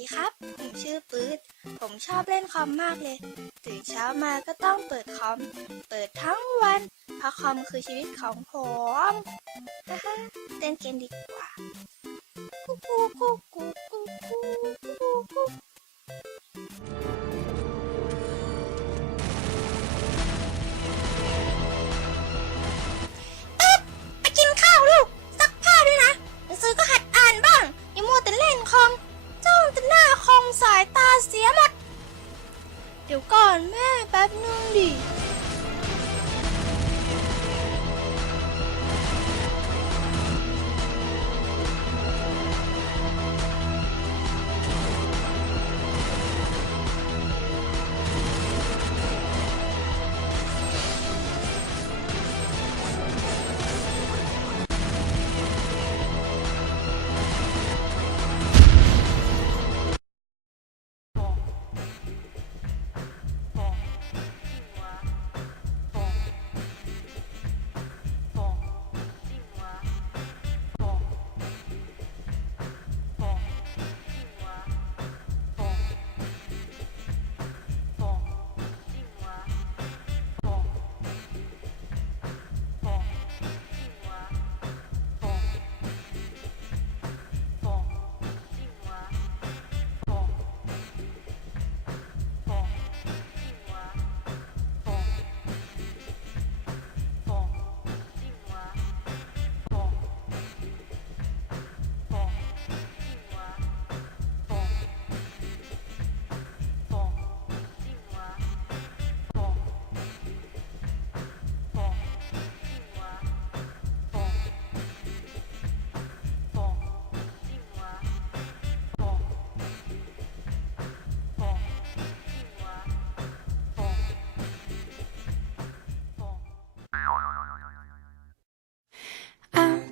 ีครับ ผมชื่อปื๊ด ผมชอบเล่นคอมมากเลย ตื่นเช้ามาก็ต้องเปิดคอม เปิดทั้งวัน เพราะคอมคือชีวิตของผมเต้นเกนดีกว่ากูกูกูกูกูกูกูกู จ้องแต่หน้าคองสายตาเสียหมด เดี๋ยวก่อนแม่แป๊บนึงดิ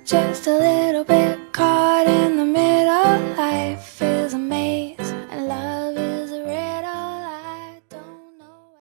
just a little bit